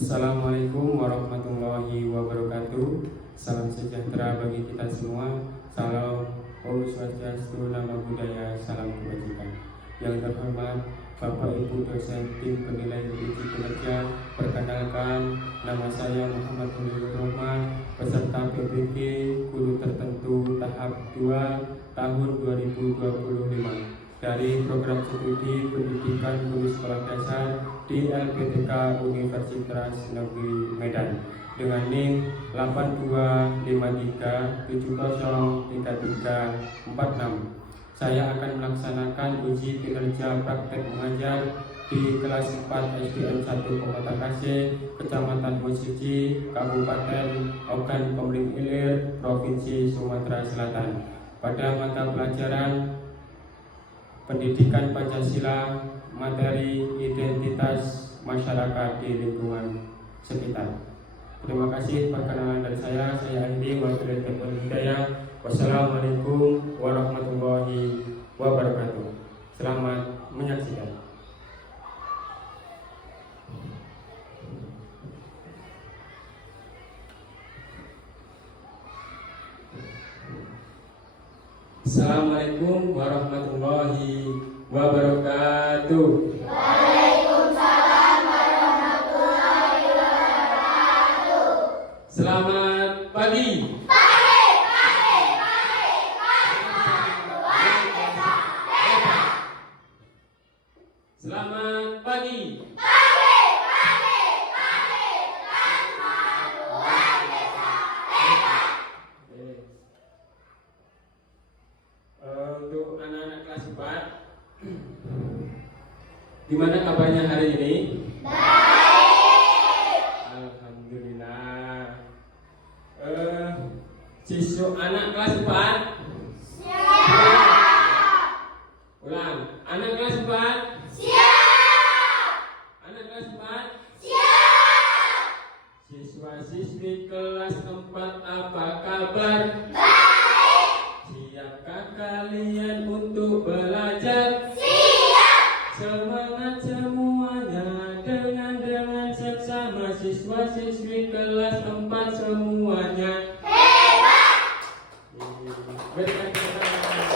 Assalamualaikum warahmatullahi wabarakatuh. Salam sejahtera bagi kita semua. Salam Om Swastiastu, Namo Buddhaya, salam kebajikan. Yang terhormat Bapak Ibu dosen tim penilai uji kinerja, perkenalkan nama saya Muhammad Munir Rahman, peserta PBG guru tertentu tahap 2 tahun 2025 dari program studi pendidikan guru sekolah dasar di LPTK Universitas Negeri Medan dengan NIM 8253703346. Saya akan melaksanakan uji kinerja praktek mengajar di kelas 4 SDN 1 Kota Kasih, Kecamatan Musiji, Kabupaten Ogan Komering Ilir, Provinsi Sumatera Selatan pada mata pelajaran Pendidikan Pancasila, materi identitas masyarakat di lingkungan sekitar. Terima kasih perkenalan dari saya Andi Wabillahi Hidayah. Wassalamualaikum warahmatullahi wabarakatuh. Selamat menyaksikan. Assalamualaikum warahmatullahi wabarakatuh. Waalaikumsalam warahmatullahi wabarakatuh. Selamat pagi. Selamat pagi. Untuk anak-anak kelas 4, gimana kabarnya hari ini? Baik. Alhamdulillah. Siswa anak kelas 4? Siap. Ulang. Anak kelas 4? Siap. Anak kelas 4? Siap. Siswa-siswi kelas 4 apa kabar? Baik. Siapkah kalian untuk belajar? Siap. Semangat semuanya dengan seksama siswa-siswi kelas 4 semuanya. Hebat. Berikan tepuk tangan.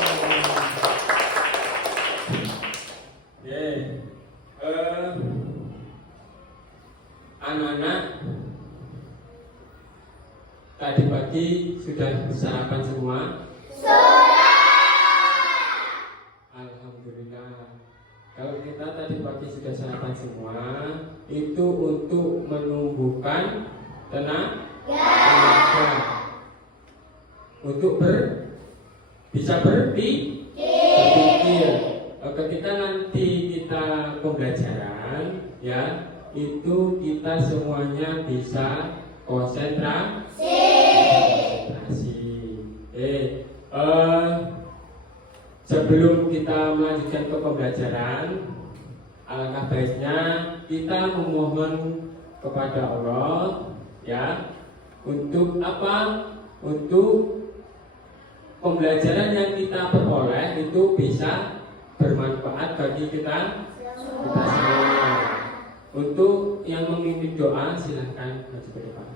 Anak-anak, tadi pagi sudah sarapan semua? Sudah. Alhamdulillah. Kalau kita tadi pagi sudah sarapan semua, itu untuk menumbuhkan tenaga, untuk bisa berpikir. Ketika nanti kita pembelajaran, ya, itu kita semuanya bisa konsentrasi. Sebelum kita melanjutkan ke pembelajaran, alangkah baiknya kita memohon kepada Allah, ya, untuk apa? Untuk pembelajaran yang kita peroleh itu bisa bermanfaat bagi kita semua. Untuk yang memimpin doa silahkan maju ke depan.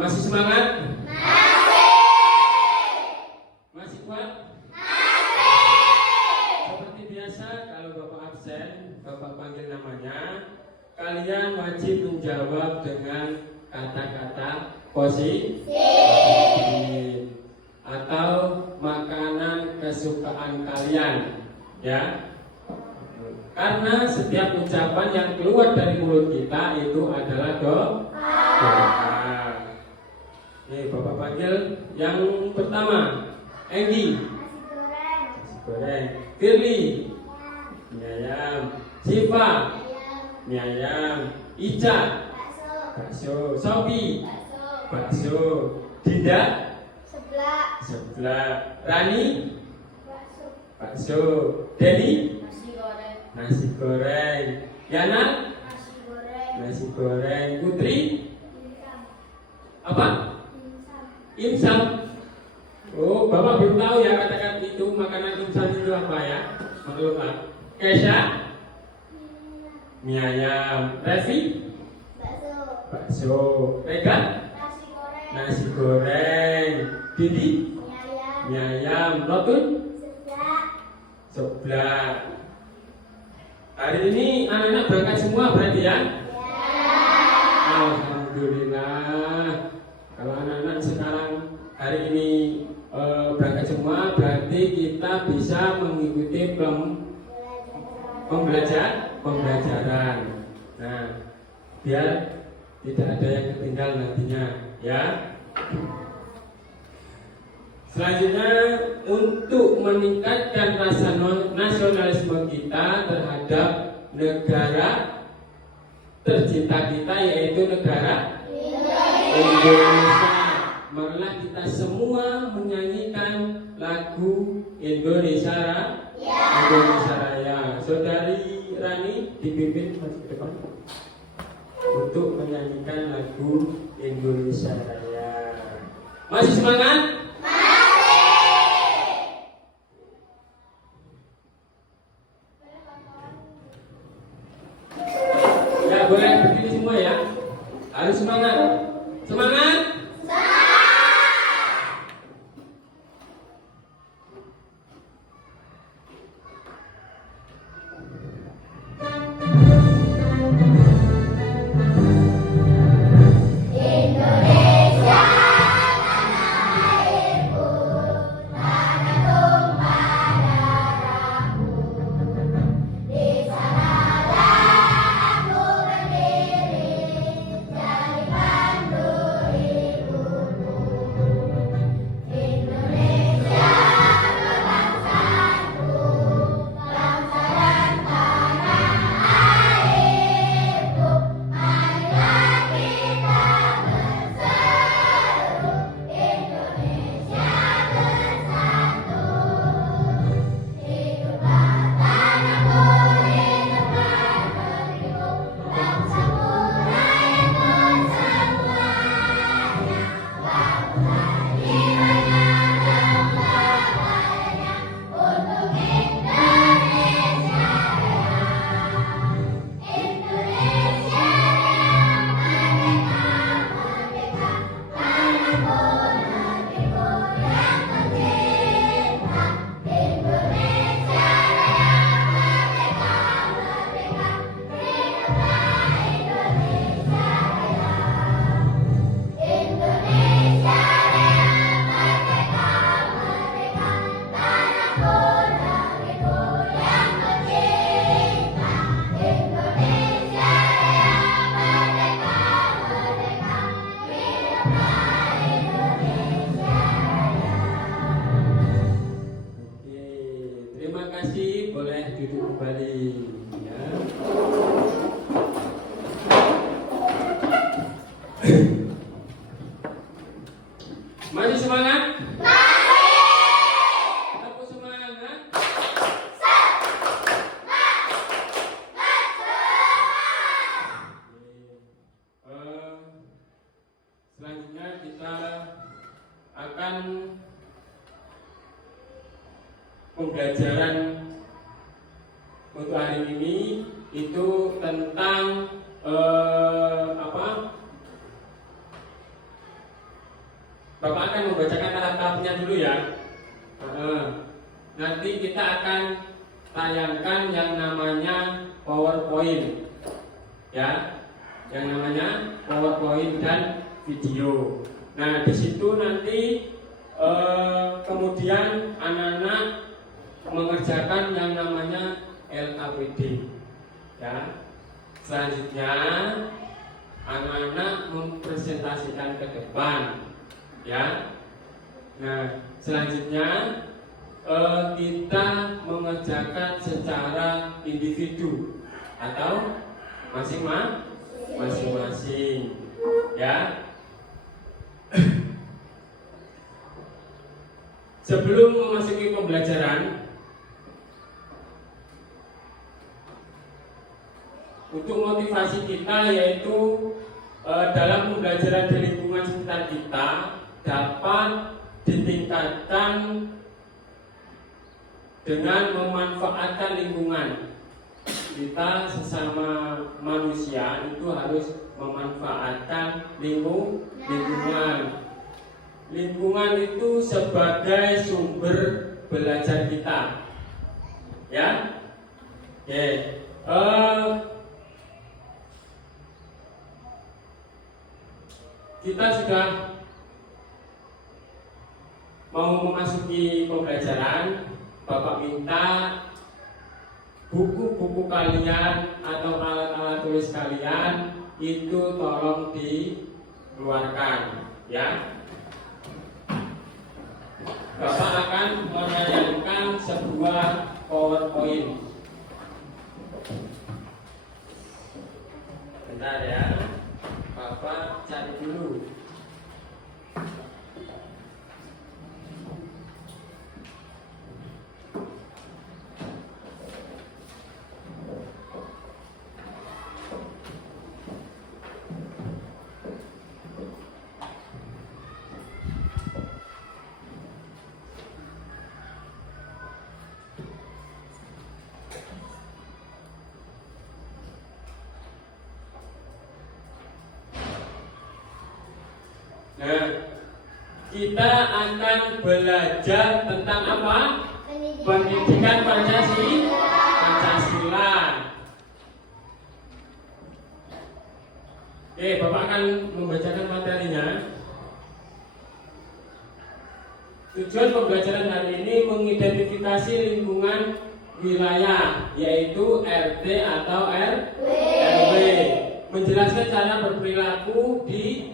Masih semangat? Masih. Masih kuat? Masih. Seperti biasa, kalau Bapak absen, Bapak panggil namanya, kalian wajib menjawab dengan kata-kata positif atau makanan kesukaan kalian, ya. Karena setiap ucapan yang keluar dari mulut kita itu adalah doa. Nih, Bapak panggil yang pertama, Enggi. Nasi goreng. Firly. Mie ayam. Siva. Mie ayam. Ica. Bakso. Sophie. Bakso. Dinda. Sebelah. Rani. Bakso. Denny. Nasi goreng. Yana. Nasi goreng. Putri. Apa? Imsam. Oh, Bapak belum tahu ya katakan itu makanan imsam itu apa ya? Maklum Pak. Kesha. Mie ayam. Revi. Bakso. Rega. Nasi goreng. Didi. Mie ayam. Rotun. Seblak. Hari ini anak-anak berangkat semua berarti ya? Alhamdulillah. Kalau anak-anak sekarang hari ini berangkat semua, berarti kita bisa mengikuti pembelajaran. Nah, biar tidak ada yang ketinggalan nantinya, ya. Selanjutnya, untuk meningkatkan rasa nasionalisme kita terhadap negara tercinta kita, yaitu negara Indonesia. Marilah kita semua menyanyikan lagu Indonesia Raya. Saudari Rani dipimpin masuk ke depan untuk menyanyikan lagu Indonesia Raya. Masih semangat? Ya, boleh berdiri semua ya. Harus semangat. Semangat. duduk kembali ya. Masih semangat? Aku semangat. Selanjutnya kita akan pembelajaran untuk hari ini itu tentang Bapak akan membacakan tahap-tahapnya dulu ya. Nanti kita akan tayangkan yang namanya PowerPoint, ya, yang namanya PowerPoint dan video. Nah, di situ nanti kemudian anak-anak mengerjakan yang namanya LKPD, ya. Selanjutnya anak-anak mempresentasikan ke depan, ya. Nah, selanjutnya kita mengerjakan secara individu atau masing-masing, ya. Sebelum memasuki pembelajaran, untuk motivasi kita yaitu dalam pembelajaran di lingkungan sekitar kita dapat ditingkatkan dengan memanfaatkan lingkungan. Kita sesama manusia itu harus memanfaatkan lingkungan. Lingkungan itu sebagai sumber belajar kita, ya. Oke. Kita sudah mau memasuki pembelajaran. Bapak minta buku-buku kalian atau alat-alat tulis kalian itu tolong dikeluarkan, ya. Bapak akan menayangkan sebuah PowerPoint. Bentar ya, Bapak cari dulu. Nah, kita akan belajar tentang apa? Pendidikan Pancasila. Oke, Bapak akan membacakan materinya. Tujuan pembelajaran hari ini mengidentifikasi lingkungan wilayah, yaitu RT atau RW. Menjelaskan cara berperilaku di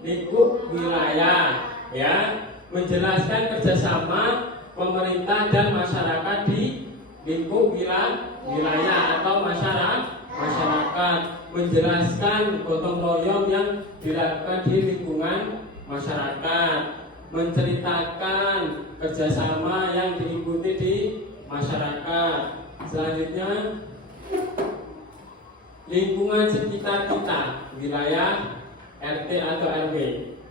lingkup wilayah, ya. Menjelaskan kerjasama pemerintah dan masyarakat di lingkup wilayah atau masyarakat. Menjelaskan gotong royong yang dilakukan di lingkungan masyarakat. Menceritakan kerjasama yang diikuti di masyarakat. Selanjutnya, lingkungan sekitar kita, wilayah RT atau RW.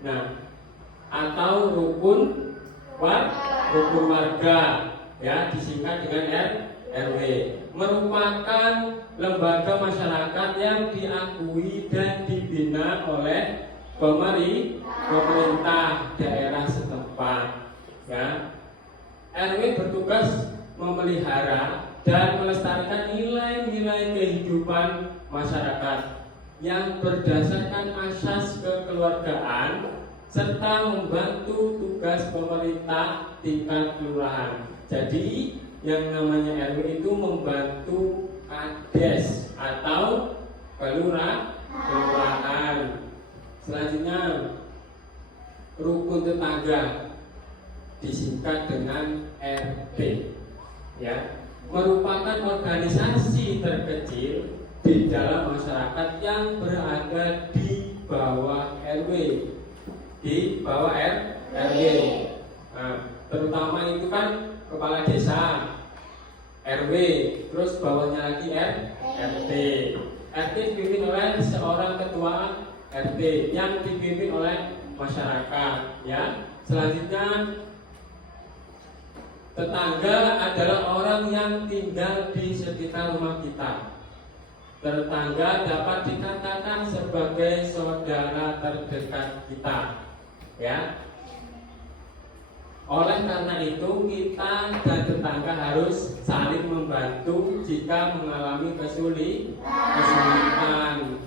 Nah, atau rukun warga, ya, disingkat dengan RW. Merupakan lembaga masyarakat yang diakui dan dibina oleh pemerintah daerah setempat, ya. RW bertugas memelihara dan melestarikan nilai-nilai kehidupan masyarakat yang berdasarkan asas kekeluargaan serta membantu tugas pemerintah tingkat kelurahan. Jadi yang namanya RW itu membantu kades atau kelurahan. Selanjutnya, rukun tetangga disingkat dengan RT, ya, merupakan organisasi terkecil di dalam masyarakat yang berada di bawah RW, RW. Nah, terutama itu kan kepala desa, RW, terus bawahnya lagi RT. RT dipimpin oleh seorang ketua RT yang dipimpin oleh masyarakat, ya. Selanjutnya, tetangga adalah orang yang tinggal di sekitar rumah kita. Tetangga dapat dikatakan sebagai saudara terdekat kita, ya. Oleh karena itu kita dan tetangga harus saling membantu jika mengalami kesulitan.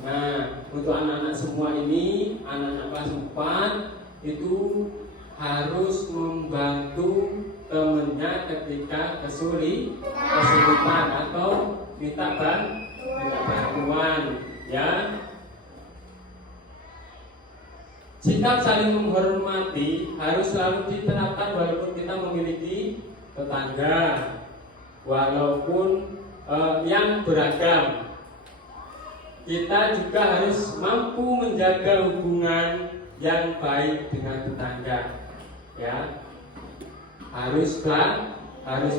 Nah, untuk anak-anak semua ini, anak-anak kelas 4 itu harus membantu temannya ketika kesulitan atau minta bantuan, ya. Sikap saling menghormati harus selalu diterapkan walaupun kita memiliki tetangga, walaupun yang beragam. Kita juga harus mampu menjaga hubungan yang baik dengan tetangga, ya. Harus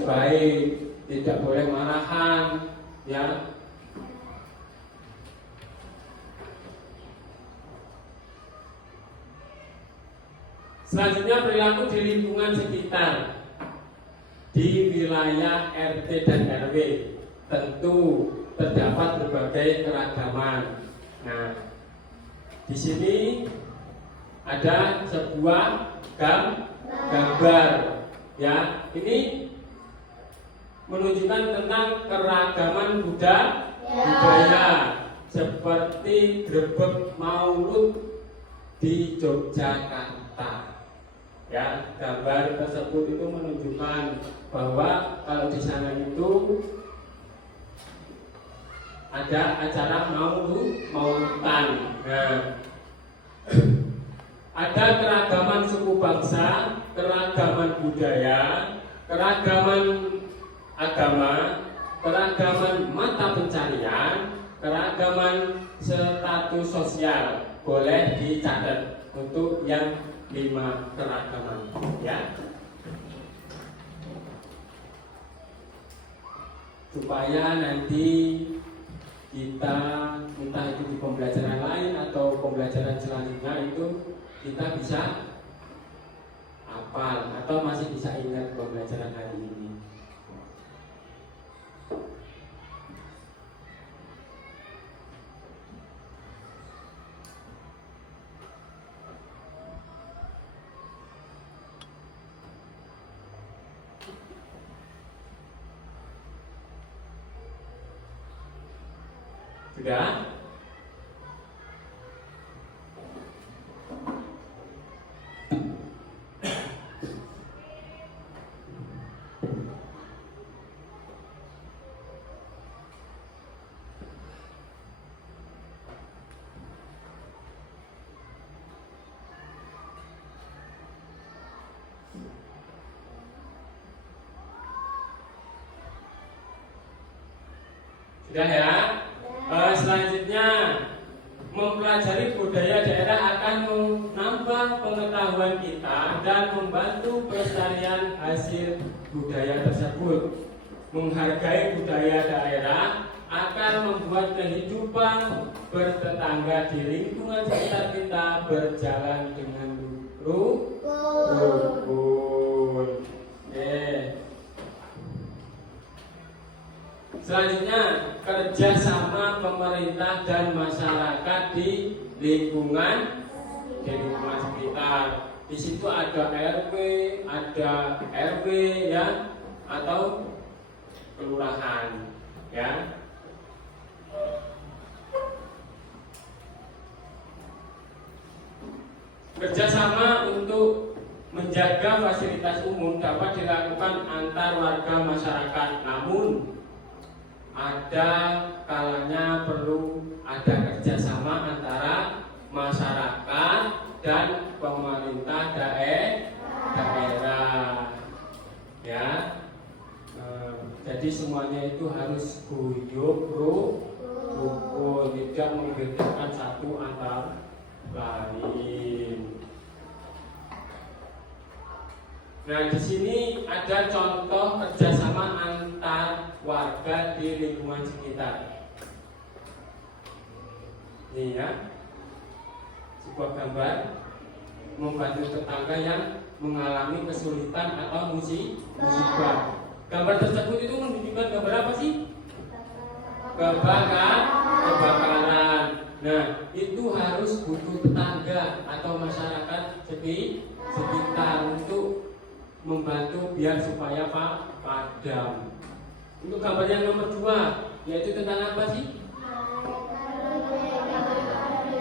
baik, tidak boleh marahan, ya. Selanjutnya perilaku di lingkungan sekitar, di wilayah RT dan RW tentu terdapat berbagai keragaman. Nah, di sini ada sebuah gambar, ya. Ini menunjukkan tentang keragaman budaya seperti grebek Maulud di Yogyakarta. Ya, gambar tersebut itu menunjukkan bahwa kalau di sana itu ada acara maulutan. Nah, ada keragaman suku bangsa, keragaman budaya, keragaman agama, keragaman mata pencarian, keragaman status sosial. Boleh dicatat untuk yang 5 keragaman, ya, supaya nanti kita entah itu di pembelajaran lain atau pembelajaran selanjutnya itu kita bisa hafal atau masih bisa ingat pembelajaran hari ini. Sudah? Sudah ya? Selanjutnya, mempelajari budaya daerah akan menambah pengetahuan kita dan membantu pelestarian hasil budaya tersebut. Menghargai budaya daerah akan membuat kehidupan bertetangga di lingkungan sekitar kita berjalan dengan rukun. Selanjutnya, kerjasama pemerintah dan masyarakat di lingkungan sekitar. Di situ ada RW, ada RW, ya, atau kelurahan, ya. Kerjasama untuk menjaga fasilitas umum dapat dilakukan antar warga masyarakat, namun ada kalanya perlu ada kerjasama antara masyarakat dan pemerintah daerah, ya. Jadi semuanya itu harus guyup rukun, tidak membedakan satu antar lain. Nah, di sini ada contoh kerjasama antar warga di lingkungan sekitar. Ini ya, sebuah gambar membantu tetangga yang mengalami kesulitan atau musibah. Gambar tersebut itu menunjukkan gambar apa sih? Kebakaran. Nah, itu harus butuh tetangga atau masyarakat sekitar untuk membantu biar supaya padam. Untuk gambar yang nomor 2, yaitu tentang apa sih?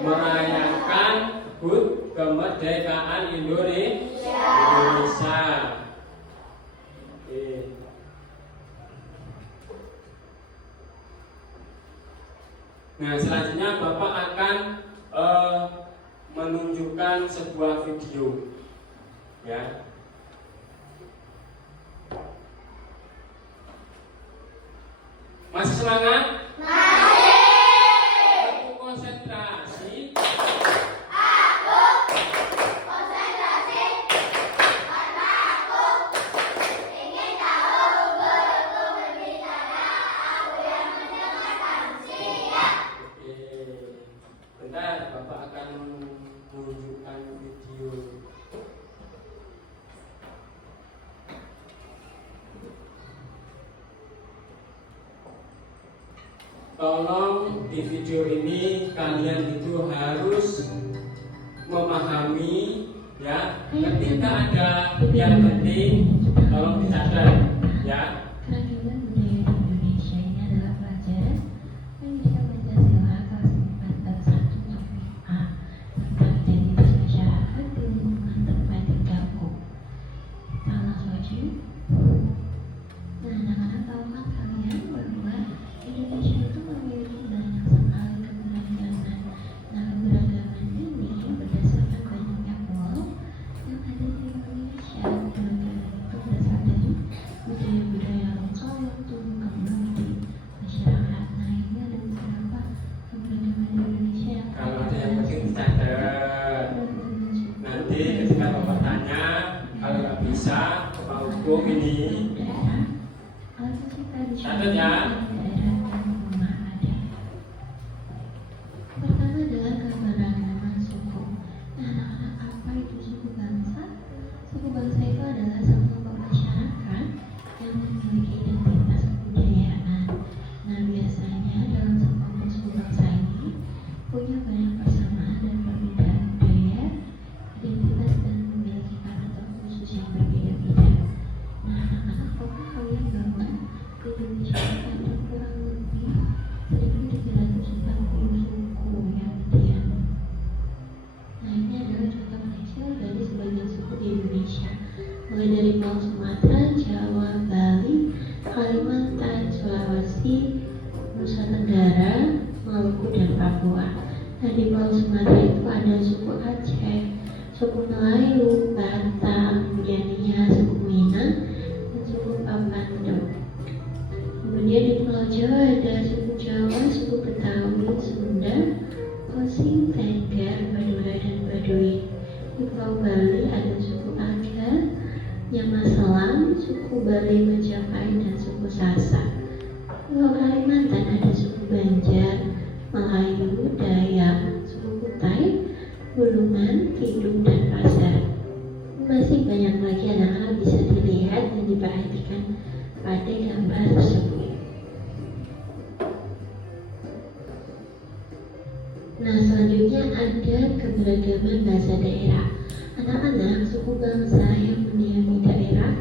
Merayakan HUT kemerdekaan Indonesia. Nah, selanjutnya Bapak akan menunjukkan sebuah video, ya. Masih semangat? Aku konsentrasi. Konsentrasi karena aku ingin tahu guruku berbicara, aku yang mendengarkan. Siap. Oke. Bentar, Bapak akan menunjukkan video. Tolong di video ini kalian itu harus memahami, ya, ketika ada yang penting tolong dicatat, ya. Keragaman budaya di Indonesia ini adalah pelajaran Indonesia Pancasila kelas 4 bab 1 topik A tentang identitas masyarakat di lingkungan tempat tinggalku. Kita langsung aja. Nah, anak-anak tahukah kalian bahwa Indonesia itu memiliki banyak sekali keberagaman. Nah, keberagaman ini berdasarkan banyaknya pulau yang ada di Indonesia. Keberagaman itu berasal dari budaya-budaya lokal yang tumbuh kembang di masyarakat. Nah, ini ada beberapa keberagaman di Indonesia yang Kalau ada yang penting dicatat. Nanti ketika Bapak tanya, kalau nggak bisa, Bapak hukum ini. daerah alat musik tradisional Catat ya. di daerah dan rumah adat. Pertama adalah keberagaman suku. Nah, anak-anak, apa itu suku bangsa? Suku bangsa itu adalah sekelompok masyarakat yang memiliki identitas kebudayaan. Nah, biasanya dalam sekelompok suku bangsa ini punya banyak persamaan dan perbedaan budaya, identitas, dan memiliki karakter khusus yang berbeda-beda. Nah, anak-anak, tahukah kalian bahwa di Indonesia ada kurang lebih 1.340 suku yang diam. Nah, ini adalah contoh kecil dari sebagian suku di Indonesia, mulai dari Pulau Sumatera, Jawa, Bali, Kalimantan, Sulawesi, Nusa Tenggara, Maluku, dan Papua. Nah, di Pulau Sumatera itu ada suku Aceh, suku Melayu, Batak, kemudian suku Minang, dan suku Papando. Kemudian di Pulau Jawa ada suku Jawa, suku Betawi, Sunda, Osing, Tengger, Madura, dan Baduy. Di Pulau Bali ada suku Aga, Nyamaselang, suku Bali Majapahit, dan suku Sasak. Di Pulau Kalimantan ada suku Banjar, Melayu, Dayak, suku Kutai, Bulungan, Tidung, dan Pasar. Masih banyak lagi anak-anak bisa dilihat dan diperhatikan pada gambar tersebut. Nah, selanjutnya ada keberagaman bahasa daerah. Anak-anak suku bangsa yang mendiami daerah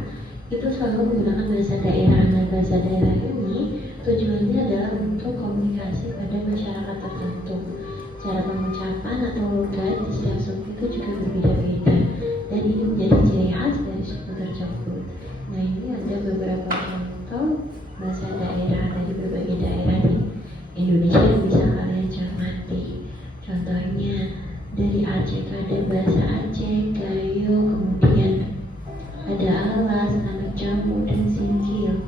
itu selalu menggunakan bahasa daerah. Nah, bahasa daerah ini tujuannya adalah untuk komunikasi pada masyarakat tertentu. Cara pengucapan atau logat di setiap suku itu juga berbeda-beda, dan ini menjadi ciri khas dari suku tersebut. Nah, ini ada beberapa contoh bahasa daerah dari berbagai daerah di Indonesia yang bisa kalian cermati. Contohnya dari Aceh itu ada bahasa Aceh, Gayo, kemudian ada Alas, Anak Jamu, dan Singkil.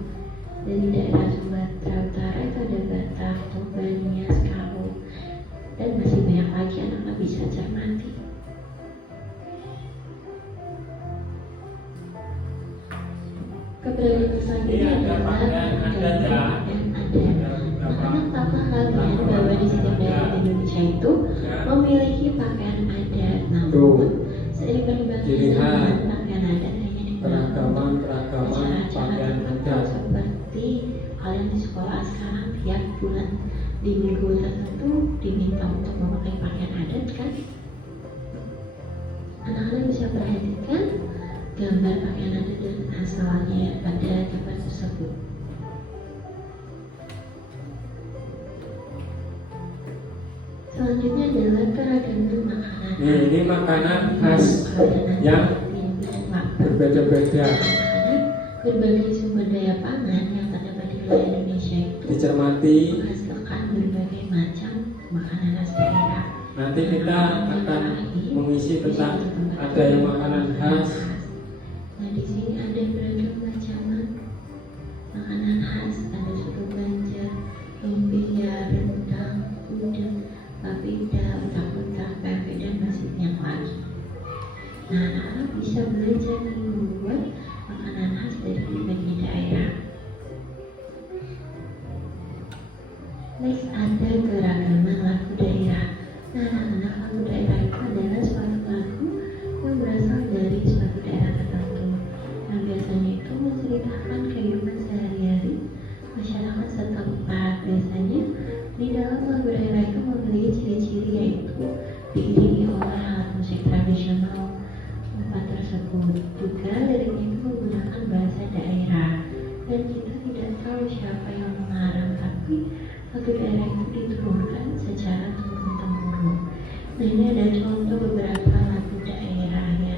Dari daerah Sumatera Utara itu ada Batak, Toban, Nias, Karo, dan masih banyak lagi anak-anak bisa cermati. Keberagaman selanjutnya adalah keberagaman dan adat. Anak-anak tahukah kalian bahwa di setiap daerah di Indonesia itu memiliki pakaian adat, namun seiring berkembangnya zaman pakaian adat hanya digunakan untuk acara-acara tertentu seperti kalian di sekolah sekarang tiap bulan di minggu tertentu diminta untuk memakai pakaian adat, kan? Anak-anak bisa perhatikan gambar pakaian adat dan asalnya pada gambar tersebut. Selanjutnya adalah keragaman makanan. Ini makanan khas yang berbeda-beda. Berbagai sumber daya pangan yang terdapat di wilayah Indonesia itu Dicermati. menghasilkan berbagai macam makanan khas daerah. Nanti kita akan mengisi tentang ada yang makanan khas. Nah, di sini ada beragam macam makanan khas. Ada soto banjar, lumpia, rendang, udang, papeda, utak-utak, pempek, dan masih banyak lagi. Nah, anak-anak bisa belajar membuat makanan khas dari berbagai daerah. Next ada keragaman lagu daerah. Nah, anak-anak, lagu daerah itu adalah suatu lagu yang berasal dari suatu daerah tertentu. Nah, biasanya itu menceritakan kehidupan sehari-hari masyarakat setempat. Biasanya di dalam lagu daerah itu memiliki ciri-ciri, yaitu diiringi oleh alat musik tradisional tempat tersebut. Juga liriknya itu menggunakan bahasa daerah, dan kita tidak tahu siapa yang mengarang, tapi lagu daerah itu diturunkan secara turun-temurun. Nah, ini ada contoh beberapa lagu daerahnya.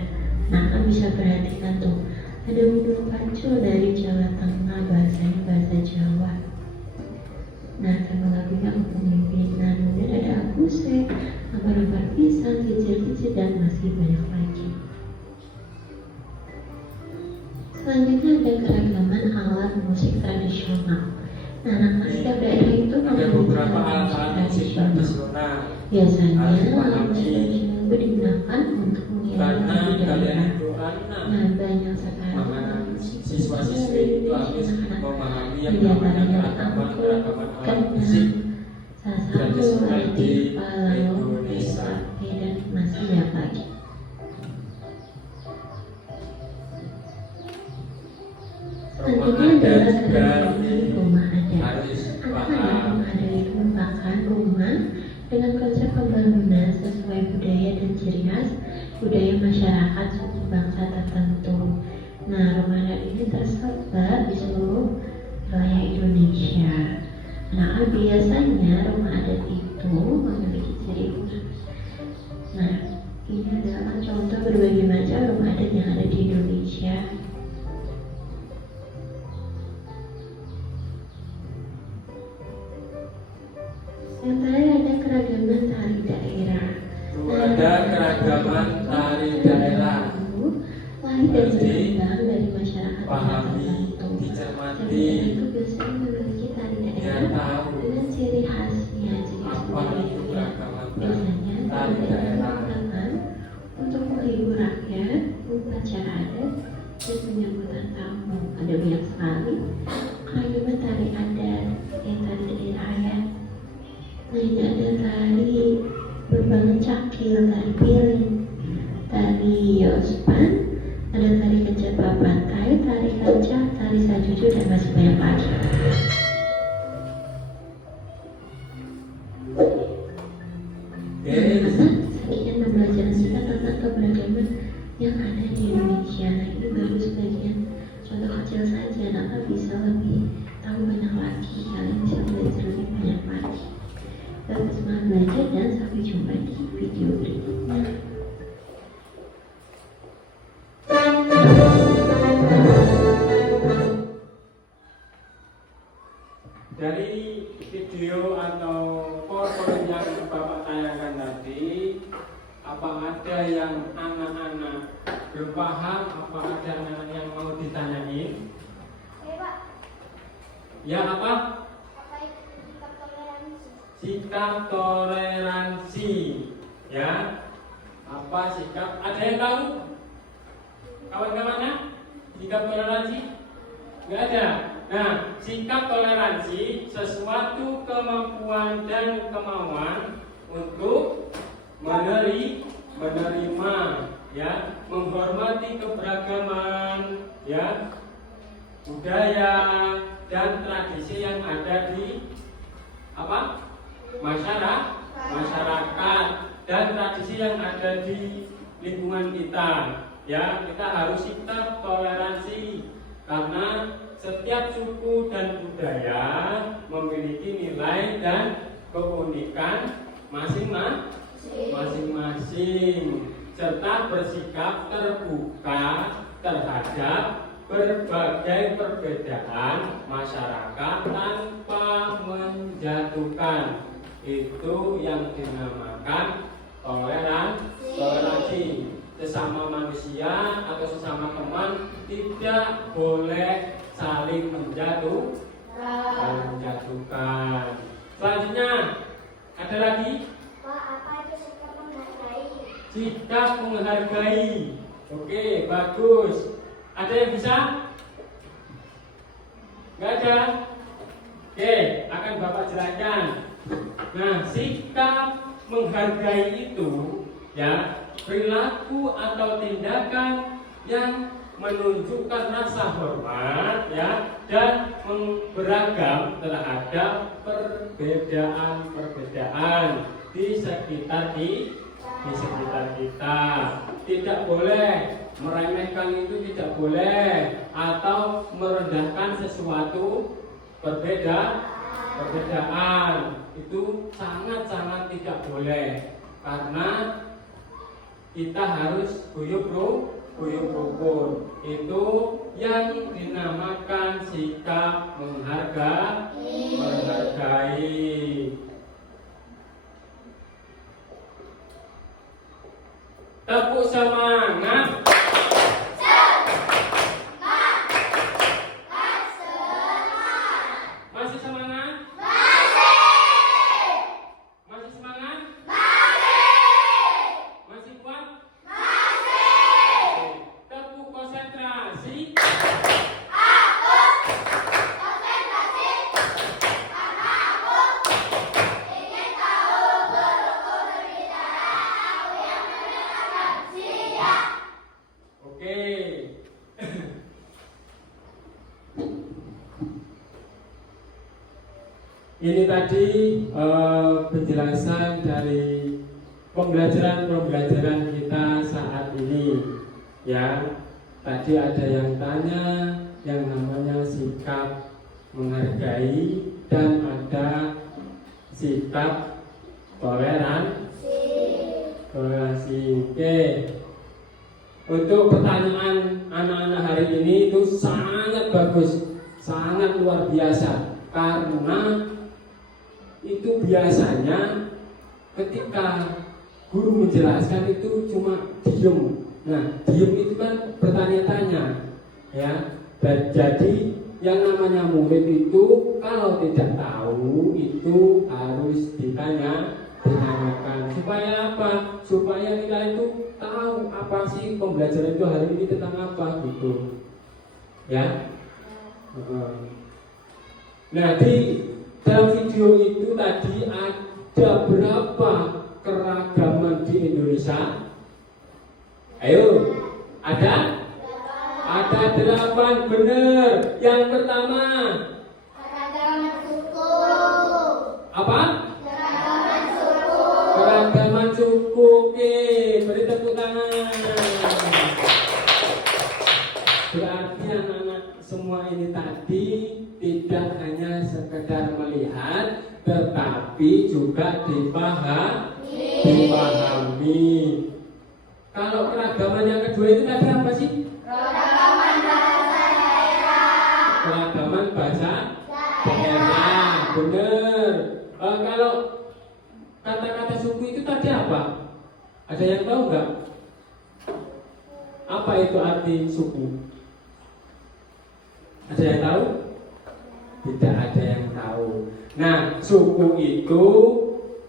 Nah, kan bisa perhatikan tuh, ada Budul Pancul dari Jawa Tengah, bahasanya bahasa Jawa. Nah, tema lagunya kepemimpinan. Kemudian ada Akuse, Lembar-lembar pisang, Kicil-kicil, dan masih banyak lagi. Selanjutnya ada keragaman alat musik tradisional. Nah, setiap daerah itu Ada memiliki beberapa alat musik alat musik tradisional. tradisional. Biasanya Harus alat musik dipahami. tradisional itu digunakan untuk mengiringi Karena lagu kalian daerah. itu anak. Nah, banyak sekarang Maka alat musik siswa-siswi itu harus anak-anak. memahami yang Di namanya antaranya keragaman alat kendang, musik sasaran, tradisional di palau, Indonesia. dan masih banyak lagi. Rumah Selanjutnya adat adalah juga keragaman rumah adat. harus Anak-anak paham. rumah adat itu merupakan rumah dengan konsep pembangunan sesuai budaya dan ciri khas budaya masyarakat suku bangsa tertentu. Nah, rumah adat ini tersebar di seluruh wilayah Indonesia. Nah, biasanya rumah adat itu memiliki ciri khusus. Nah, ini adalah contoh berbagai macam rumah adat yang ada di Indonesia. Yang terakhir ada keragaman tari daerah. Ada keragaman tari daerah. Lahir dan berkembang dari masyarakat Pahami, tertentu. dicermati, Daerah itu biasanya memiliki tari dia daerah tahu dengan ciri khasnya, ciri khas apa itu budayanya. keragaman Biasanya tari tari daerah daerah. digunakan untuk menghibur rakyat, upacara adat, dan penyambutan tamu. Ada banyak sekali keragaman tari adat yang tari daerah ya. Nah, ini ada tari berbangun cakil, tari piring, tari yospan, ada tari kencak pantai, tari kancah, tari sajuju, dan masih banyak lagi. Oke, Sekian pembelajaran kita tentang keberagaman yang ada di Indonesia. Nah, ini baru sebagian contoh kecil saja. Nah, bisa lebih tahu banyak lagi, kalian bisa belajar lebih banyak lagi. Tetap semangat belajar dan sampai jumpa di video berikutnya. dari video atau PowerPoint yang Bapak tayangkan tadi, apa ada yang anak-anak belum paham? Apa ada anak-anak yang mau ditanyain? Pak, Ya, apa? apa itu sikap toleransi? Sikap toleransi. Ya, apa sikap? Ada yang tahu? Kawan-kawannya? Sikap toleransi? Nggak ada. Nah, sikap toleransi sesuatu kemampuan dan kemauan untuk menerima, ya, menghormati keberagaman, ya, budaya dan tradisi yang ada di masyarakat dan tradisi yang ada di lingkungan kita. Ya, kita harus sikap toleransi karena setiap suku dan budaya memiliki nilai dan keunikan masing-masing serta bersikap terbuka terhadap berbagai perbedaan masyarakat tanpa menjatuhkan. Itu yang dinamakan toleransi. Sesama manusia atau sesama teman tidak boleh saling menjatuhkan. Selanjutnya ada lagi Pak, apa itu sikap menghargai? sikap menghargai. Oke, bagus. Ada yang bisa? Nggak ada? Oke, akan Bapak jelaskan. Nah, sikap menghargai itu ya perilaku atau tindakan yang menunjukkan rasa hormat ya dan beragam terhadap perbedaan di sekitar kita. Tidak boleh meremehkan, itu tidak boleh, atau merendahkan sesuatu perbedaan. Itu sangat-sangat tidak boleh, karena kita harus guyub rukun. Itu yang dinamakan sikap menghargai. Tepuk semangat. Masih semangat? Masih semangat? Masih kuat? Tepuk konsentrasi. Oke. Ini tadi penjelasan dari pembelajaran kita saat ini. Ya, tadi ada yang tanya yang namanya sikap menghargai dan ada sikap toleransi. Oke. Untuk pertanyaan anak-anak hari ini itu sangat bagus, sangat luar biasa, karena itu biasanya ketika guru menjelaskan itu cuma diem. Nah, diem itu kan bertanya-tanya, ya. Jadi yang namanya murid itu kalau tidak tahu itu harus ditanyakan. Supaya apa? Supaya kita itu tahu apa sih pembelajaran itu hari ini tentang apa gitu, ya. Nah, di dalam video itu tadi ada berapa keragaman di Indonesia? Ayo, ada 8, benar. Yang pertama, Keragaman suku. apa? Keragaman suku. Keragaman suku. Oke, beri tepuk tangan. Berarti anak-anak semua ini tadi tidak hanya sekedar melihat, tetapi juga dipahami. Kalau keragaman yang kedua itu tadi apa sih? Keragaman bahasa daerah. Keragaman bahasa daerah, benar. Kalau kata-kata suku itu tadi apa? Ada yang tahu nggak? Apa itu arti suku? Ada yang tahu? Tidak ada yang tahu. Nah, suku itu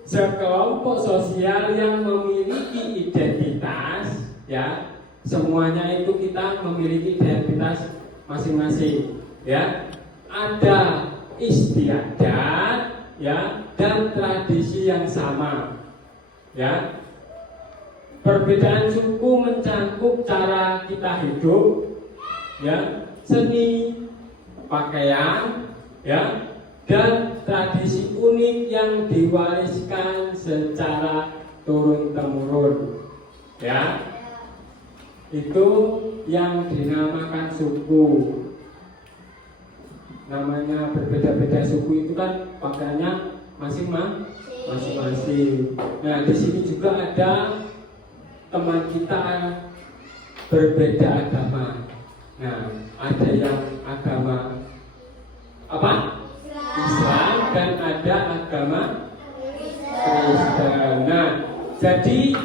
sekelompok sosial yang memiliki identitas, ya. Semuanya itu kita memiliki identitas masing-masing, ya. Ada istiadat, ya, dan tradisi yang sama, ya. Perbedaan suku mencakup cara kita hidup, ya, seni, pakaian, ya, dan tradisi unik yang diwariskan secara turun-temurun, ya. itu yang dinamakan suku. Namanya berbeda-beda suku itu kan pakaiannya masing-masing. Nah, di sini juga ada teman kita berbeda agama. Nah, ada yang agama apa? Islam, dan ada agama Kristen. Nah, jadi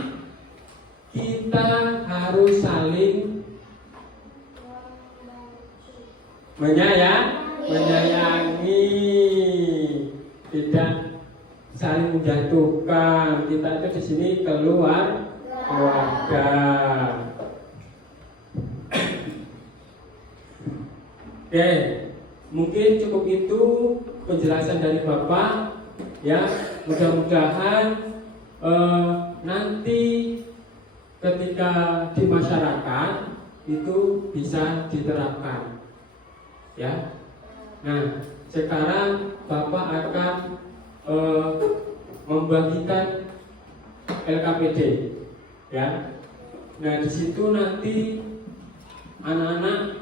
kita harus saling menyayangi, tidak saling menjatuhkan. Kita itu di sini keluarga. Oke, mungkin cukup itu penjelasan dari Bapak. Ya, mudah-mudahan nanti ketika di masyarakat itu bisa diterapkan. Ya, nah sekarang Bapak akan membagikan LKPD. Ya, nah di situ nanti anak-anak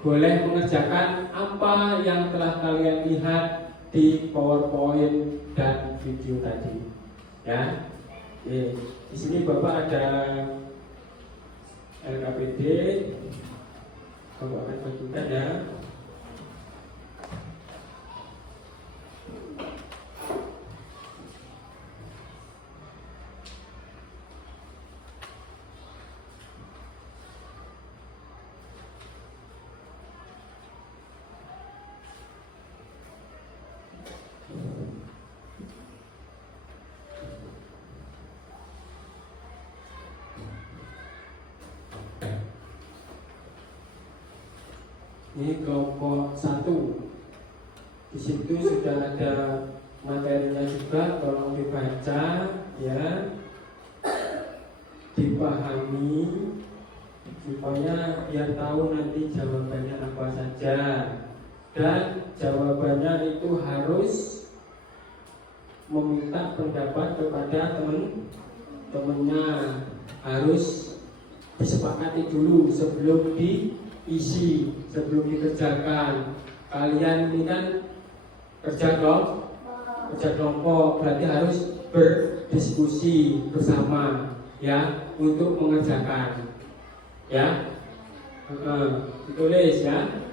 boleh mengerjakan apa yang telah kalian lihat di PowerPoint dan video tadi. Ya, oke. Di sini Bapak ada LKPD. Bapak akan bagikan ya. Ini kelompok 1. Di situ sudah ada materinya juga, tolong dibaca ya, dipahami supaya biar tahu nanti jawabannya apa saja. Dan jawabannya itu harus meminta pendapat kepada teman-temannya, harus disepakati dulu sebelum diisi, sebelum dikerjakan. Kalian ini kan kerja kelompok, berarti harus berdiskusi bersama ya untuk mengerjakan. Ya, ditulis ya.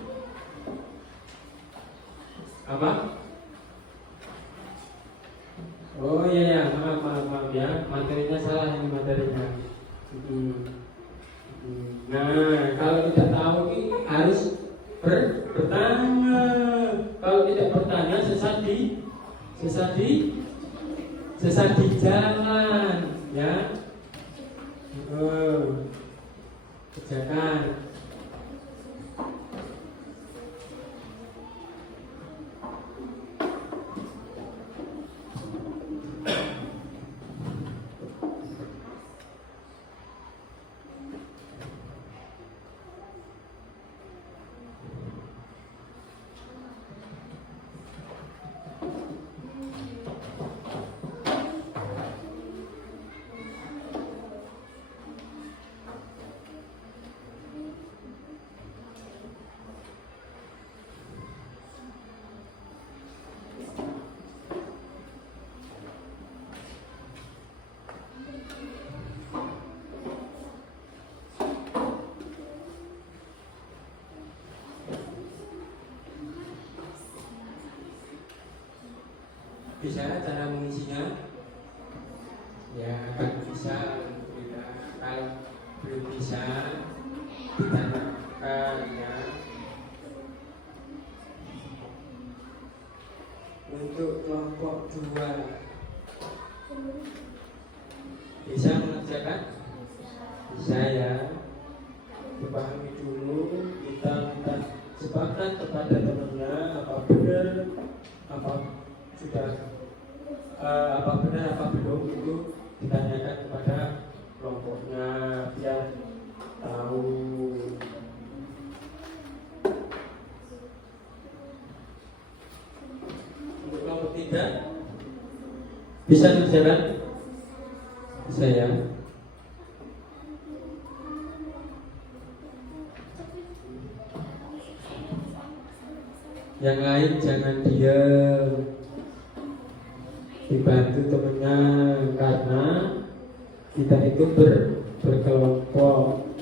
Apa? Oh iya ya, maaf ya, materinya salah ini materinya. Nah, kalau tidak tahu ini harus bertanya. Kalau tidak bertanya sesat di jalan, ya. Kerjakan. Bisa cara mengisinya? Ya, kan bisa. Kalau belum bisa, ditanyakan ya. Untuk kelompok 2 bisa mengerjakan? Bisa ya. Dipahami dulu, kita minta sepakat kepada temannya apa benar, apa sudah apa benar apa belum, itu ditanyakan kepada kelompoknya biar tahu. Untuk kelompok 3 bisa dijalan? Bisa ya. Yang lain jangan diam, dibantu temennya, karena kita itu berkelompok.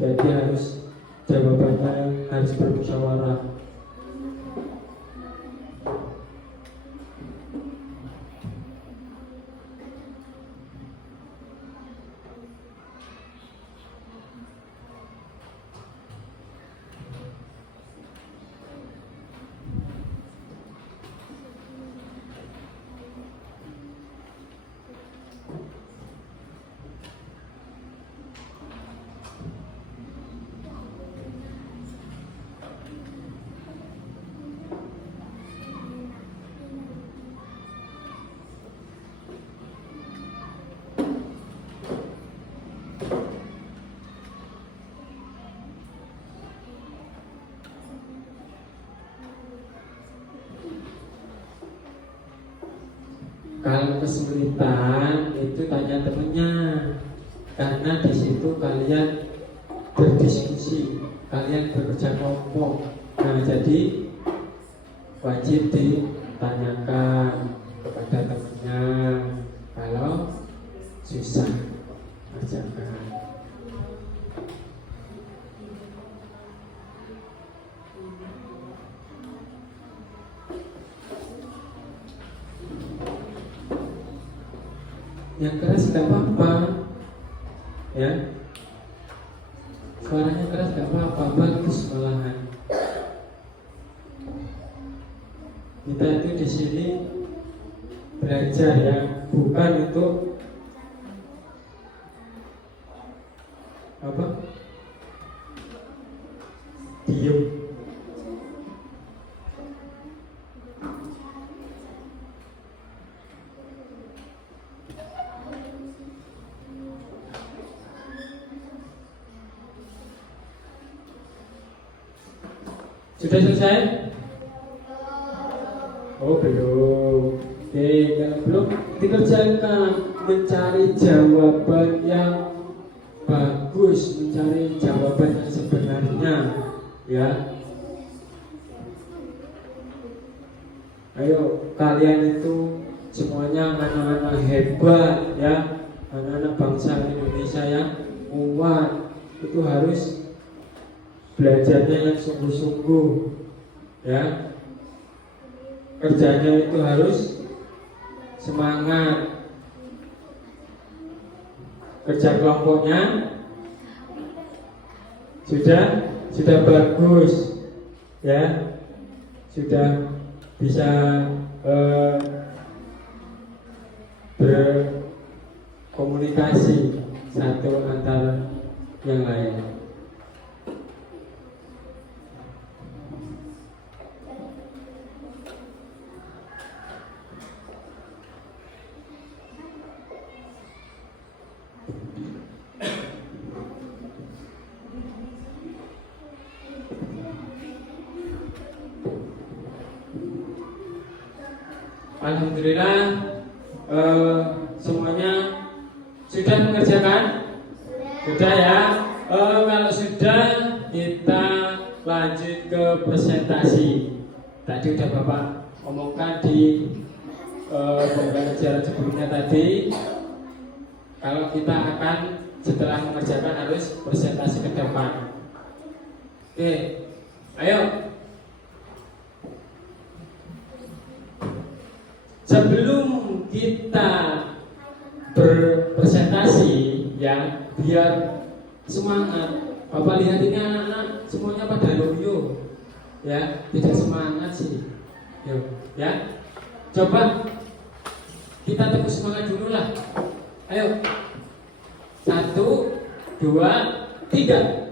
Jadi harus jawabannya harus bermusyawarah. Kalau kesulitan itu tanya temennya, karena di situ kalian berdiskusi, kalian bekerja kelompok. Nah, jadi wajib ditanyakan kepada temennya. Kalau susah, ajarkan. Yang keras gak apa-apa, ya. Suaranya keras gak apa-apa, bagus malahan. Kita itu di sini belajar ya, bukan untuk apa? Diem. Sudah selesai? Oh belum. Oke, kalau belum dikerjakan, mencari jawaban yang bagus, mencari jawaban yang sebenarnya, ya. Ayo, kalian itu semuanya anak-anak hebat, ya, anak-anak bangsa Indonesia yang kuat. Itu harus belajarnya yang sungguh-sungguh, ya. Kerjanya itu harus semangat. Kerja kelompoknya sudah bagus, ya. Sudah bisa berkomunikasi satu antara yang lain. Alhamdulillah, semuanya sudah mengerjakan? Sudah ya. Kalau sudah, kita lanjut ke presentasi. Tadi udah Bapak omongkan di pembelajaran sebelumnya tadi, kalau kita akan setelah mengerjakan harus presentasi ke depan. Oke, ayo. Sebelum kita berpresentasi, ya, biar semangat. Bapak lihat ini anak-anak semuanya pada loyo, ya, tidak semangat sih. Yuk, ya, coba kita tepuk semangat dulu lah. Ayo, 1, 2, 3,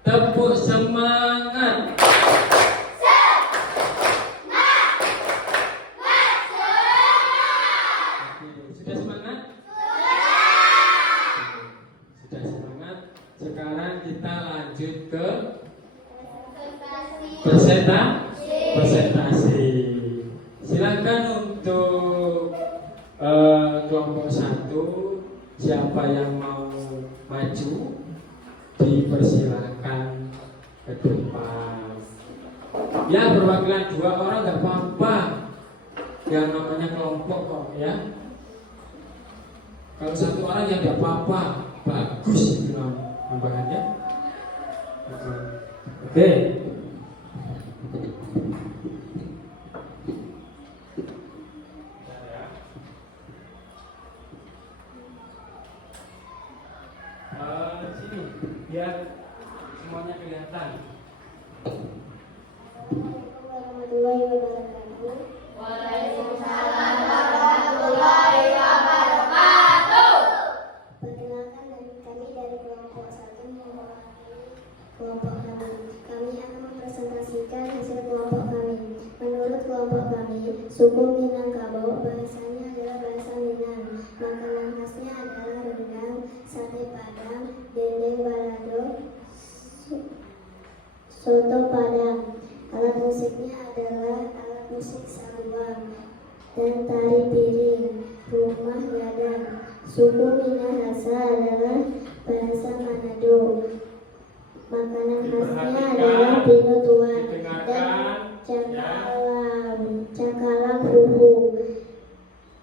tepuk semangat. Sekarang kita lanjut ke presentasi. Silakan untuk kelompok 1, siapa yang mau maju dipersilakan ke depan. Ya, perwakilan 2 orang nggak apa-apa. Yang namanya kelompok kok ya. Kalau 1 orang ya nggak apa-apa. Bagus itu nambahannya. Oke. Sini biar semuanya kelihatan. Assalamualaikum warahmatullahi wabarakatuh. Waalaikumsalam warahmatullahi wabarakatuh. Perkenalkan, kami dari kelompok 1 mewakili kelompok kami. Kami akan mempresentasikan hasil kelompok kami. Menurut kelompok kami, suku Minangkabau bahasanya adalah bahasa Minang. Makanan khasnya adalah rendang, sate padang, dendeng balado, soto padang. Alat musiknya adalah alat musik saluang dan tari piring, rumah gadang. Suku Minahasa adalah bahasa Manado. Makanan khasnya adalah pinutuan dan cakalang fufu.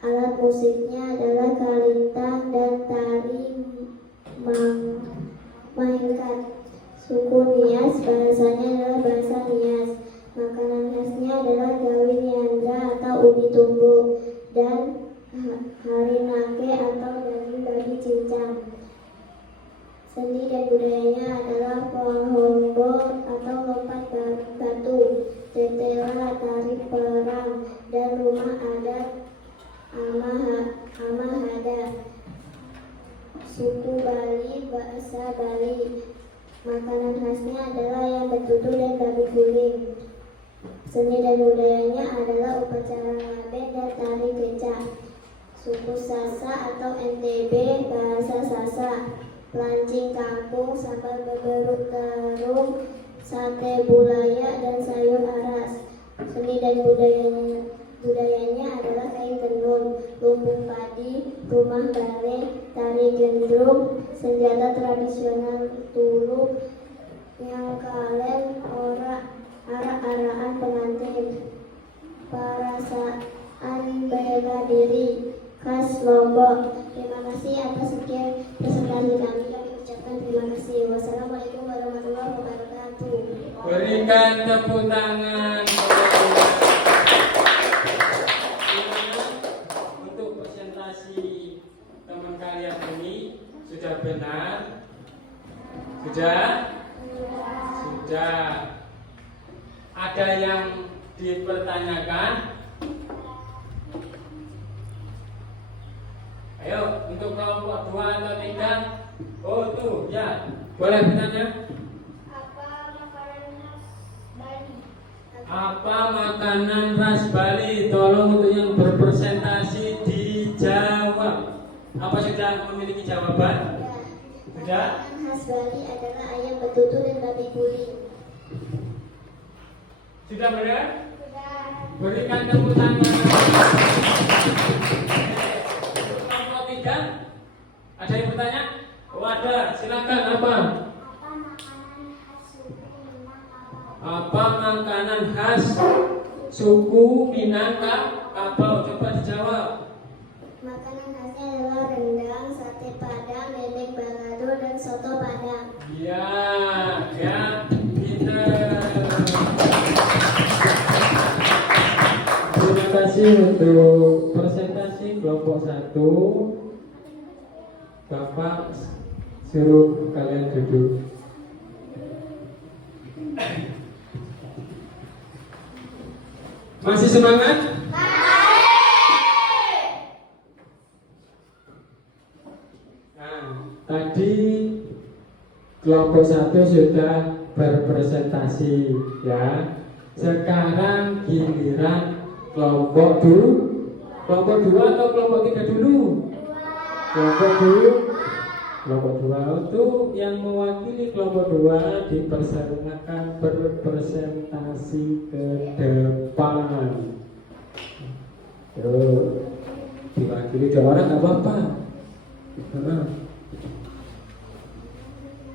Alat musiknya adalah kalintang dan tari maengkat. Suku Nias bahasanya adalah bahasa Nias. Makanan khasnya adalah gawi niandra atau ubi tumbuk dan harinake atau daging babi cincang. Seni dan budayanya adalah pohombo atau lompat batu, tetela tari perang, dan rumah adat amahada. Suku Bali bahasa Bali. Makanan khasnya adalah ayam betutu dan babi guling. Seni dan budayanya adalah upacara ngaben dan tari becak. Suku Sasa atau NTB bahasa Sasa. Pelancing kampung, sambal beberuk terung, sate bulaya dan sayur aras. Seni dan budayanya adalah kain tenun, lumbung padi, rumah bale, tari gendrung, senjata tradisional tulung, nyangkalen, arak-arakan pengantin, perasaan bela diri khas Lombok. Terima kasih atas sekian presentasi kami. Kami ucapkan terima kasih. Wassalamualaikum warahmatullahi wabarakatuh. Berikan tepuk tangan. Untuk presentasi teman kalian ini sudah benar? Sudah? Sudah. Ada yang dipertanyakan? Ayo, untuk kelompok 2 atau 3. Oh tuh, ya. Boleh bertanya? Apa makanan khas Bali? Apa makanan khas Bali? Tolong untuk yang berpresentasi dijawab. Apa sudah memiliki jawaban? Sudah? Makanan khas Bali adalah ayam betutu dan babi guling. Sudah benar? Sudah. Berikan tepuk tangan. Untuk kelompok 3, ada yang bertanya? Oh ada, silakan apa? Apa makanan khas suku Minangkabau? Apa makanan khas suku Minangkabau? Coba dijawab. Makanan khasnya adalah rendang, sate padang, dendeng balado, dan soto padang. Ya, pinter. Terima kasih untuk presentasi kelompok 1. Bapak suruh kalian duduk. Masih semangat? Nah, tadi kelompok 1 sudah berpresentasi ya. Sekarang giliran kelompok 2 atau kelompok 3 dulu? Kelompok 2 itu yang mewakili kelompok 2 dipersilakan berpresentasi ke depan. Tuh, diwakili 2 orang nggak apa-apa.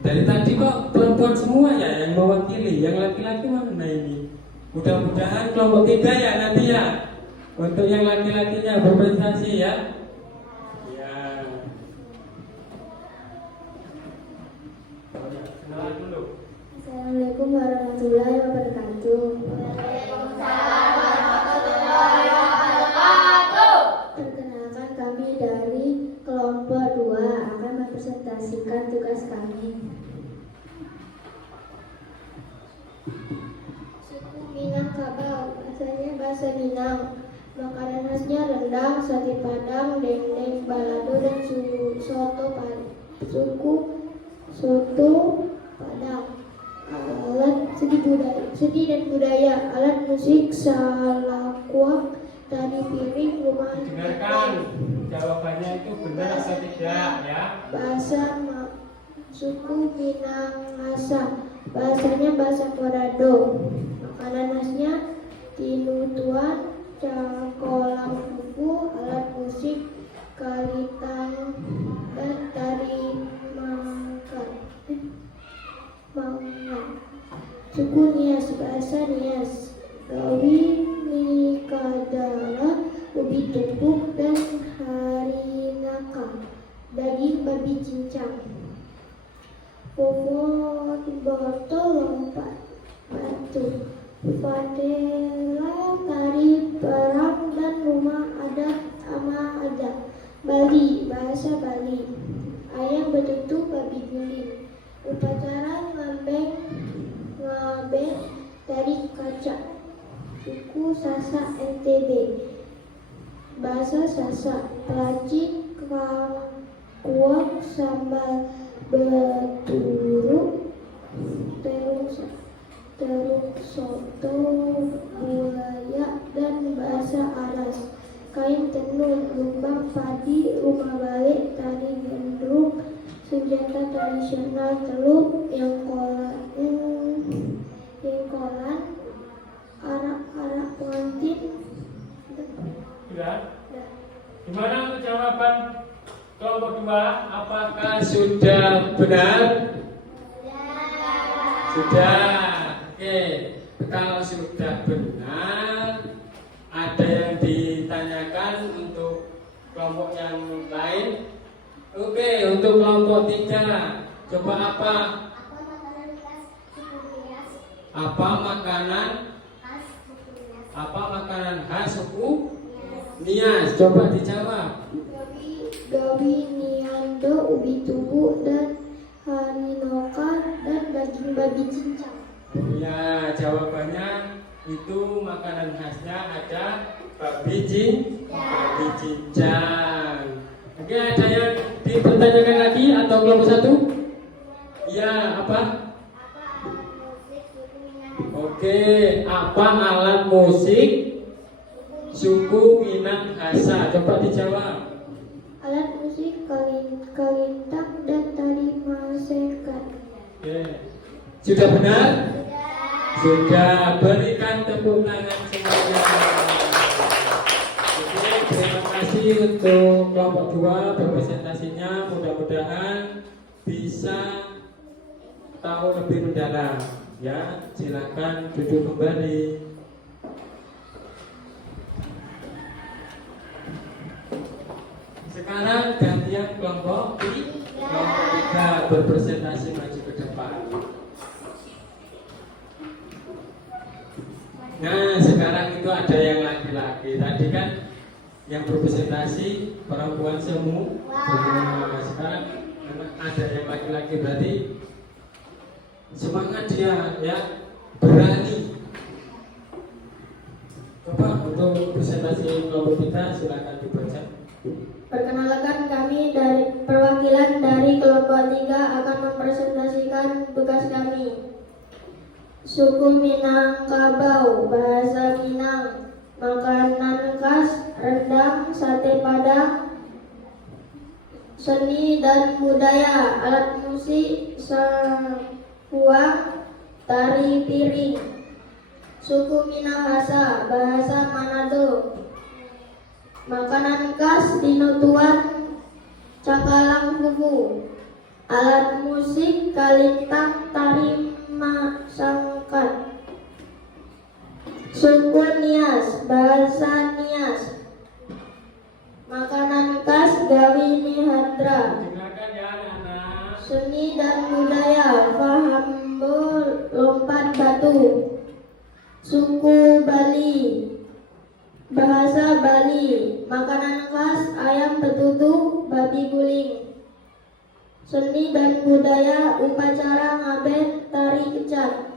Dari tadi kok perempuan semua ya yang mewakili, yang laki-laki mana ini? Mudah-mudahan kelompok 3 ya nanti ya. Untuk yang laki-lakinya berprestasi ya. Ya. Kenalan dulu. Assalamualaikum warahmatullahi wabarakatuh. Waalaikumsalam warahmatullahi wabarakatuh. Perkenalkan, kami dari kelompok 2 akan mempresentasikan tugas kami. Suku Minangkabau, bahasanya bahasa Minang. Makanan khasnya rendang, sate padang, dendeng balado, dan soto padang. Soto padang. Alat seni dan budaya, alat musik, salakwak, tari piring, rumah Dengarkan jawabannya itu benar atau tidak ya. bahasa suku Minahasa, bahasanya bahasa Korado. Makanan khasnya tinutuan, cakolang fufu, alat musik kalitang, dan tari mangkat. Suku Nias, bahasa Nias, gawi mikadala, ubi tumpuk, dan harinaka, daging babi cincang. Pomot botol lompat batu, fatela tari perang, dan rumah adat ama adat. Bali, bahasa Bali, ayam betutu, babi guling. Upacara ngabeng dari kaca. Suku Sasak NTB, bahasa Sasak, pelacik, kuak, sambal beturuk, terung soto, bulaya, dan bahasa Aras. Kain tenun, lumbang padi, rumah balik, tari gendrung, senjata tradisional, teluk, yengkolan, arak-arak pengantin. Sudah? Gimana untuk jawaban kelompok 2? Apakah sudah benar? Sudah. Oke. Kalau sudah benar, ada yang ditanyakan untuk kelompok yang lain? Oke, untuk kelompok 3, coba apa? Apa makanan khas suku Nias? Coba dijawab. Gawi niando, ubi tubu, dan harinoka, dan daging babi cincang. Ya, jawabannya itu makanan khasnya ada babi cincang. Oke, ada yang dipertanyakan lagi atau kelompok 1? Ya, apa? Oke, apa alat musik suku Minahasa? Coba dijawab. Alat musik kalintang dan tari masekat. Oke. Sudah benar? Sudah. Berikan tepuk tangan semuanya. Oke, terima kasih untuk kelompok 2 presentasinya. Mudah-mudahan bisa tahu lebih mendalam. Ya, silakan duduk kembali. Sekarang gantian kelompok 3 berpresentasi maju ke depan. Nah, sekarang itu ada yang laki-laki. Tadi kan yang berpresentasi perempuan semua. Sekarang ada yang laki-laki, berarti semangat dia ya, berani. Coba untuk presentasi kelompok kita silakan dibaca. Perkenalkan, kami dari perwakilan dari kelompok 3 akan mempresentasikan tugas kami. Suku Minangkabau, bahasa Minang, makanan khas rendang, sate padang, seni dan budaya, alat musik, sakuang, tari piring. Suku Minahasa, bahasa Manado, makanan khas tinutuan, cakalang fufu, alat musik kalintang, tari masangkat. Suku Nias, bahasa Nias. Makanan khas Gawi Nihadra. Dengarkan ya anak-anak. Seni dan budaya Fahambo, lompat batu. Suku Bali, bahasa Bali. Makanan khas ayam betutu, babi guling. Seni dan budaya upacara ngaben, tari kecak.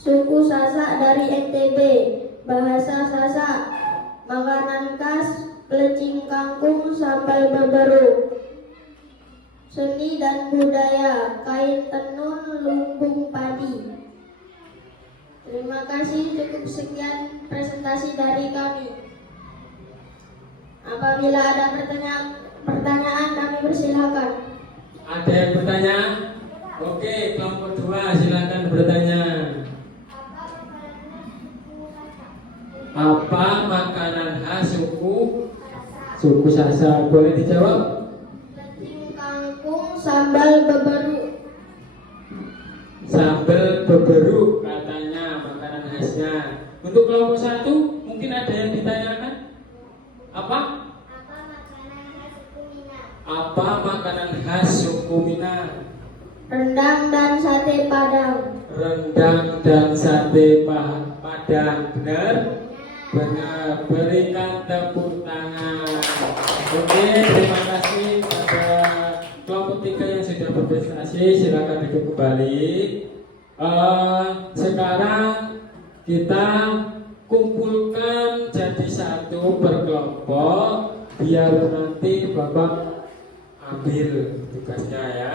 Suku Sasak dari NTB, bahasa Sasak. Makanan khas pelecing kangkung, sambal beberu. Seni dan budaya kain tenun, lumbung padi. Terima kasih, cukup sekian presentasi dari kami. Apabila ada pertanyaan kami persilakan. Ada yang bertanya? Oke, kelompok 2 silakan bertanya. Apa makanan khas suku Sasak? Boleh dijawab? Pelecing kangkung, sambal beberu. Sambal beberu katanya makanan khasnya. Untuk kelompok 1 mungkin ada yang ditanyakan? Apa? Apa makanan khas suku Minang? Rendang dan sate Padang. Rendang dan sate Padang. Benar? Benar. Berikan tepuk tangan. Oke, terima kasih pada kelompok 3 yang sudah berprestasi. Silakan duduk kembali. Sekarang kita kumpulkan jadi satu per kelompok, biar nanti Bapak ambil tugasnya ya.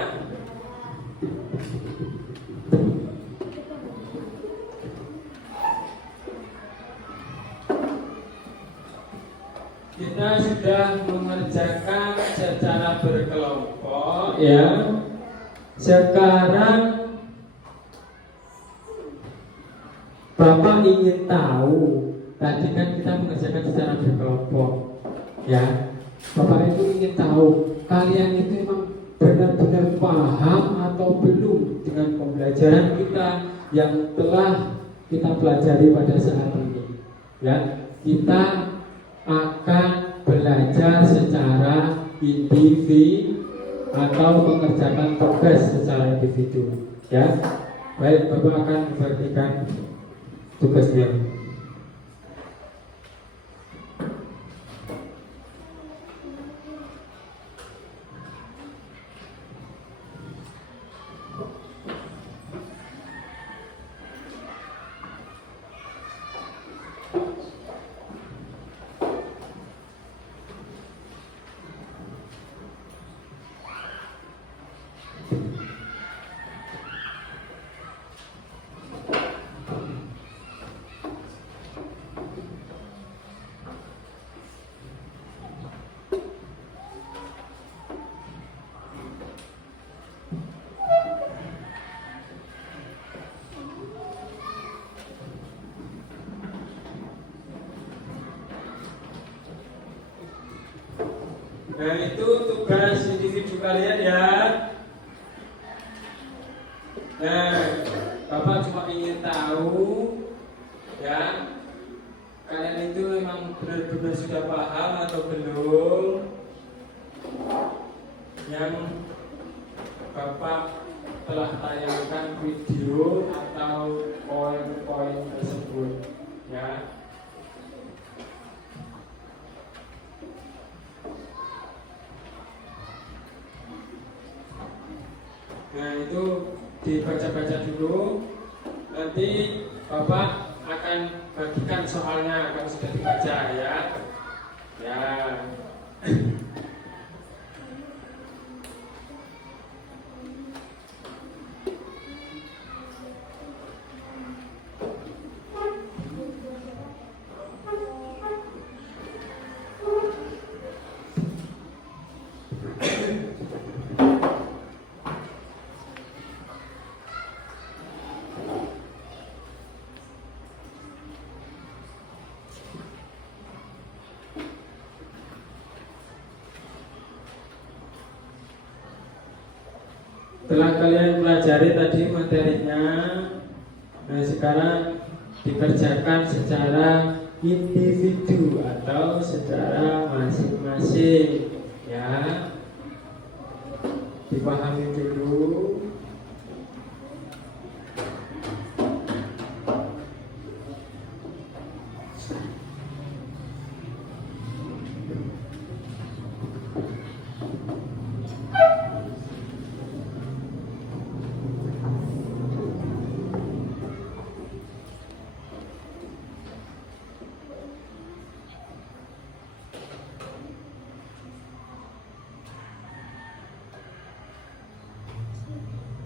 Kita sudah mengerjakan secara berkelompok ya. Sekarang Bapak ingin tahu, tadi kan kita mengerjakan secara berkelompok ya. Bapak itu ingin tahu kalian itu memang benar-benar paham atau belum dengan pembelajaran kita yang telah kita pelajari pada saat ini ya. Kita akan belajar secara individu atau mengerjakan tugas secara individu ya. Baik, Bapak akan membagikan tugasnya. Nah, itu tugas individu kalian ya. Nah, Bapak cuma ingin tahu ya, kalian itu memang benar-benar sudah paham atau belum. Yang Bapak telah tayangkan video atau poin-poin tersebut ya. Nah, itu dibaca-baca dulu. Nanti Bapak akan bagikan soalnya kalau sudah dibaca ya. Ya. Setelah kalian pelajari tadi materinya, nah sekarang dikerjakan secara individu atau secara masing-masing, ya. Dipahami dulu.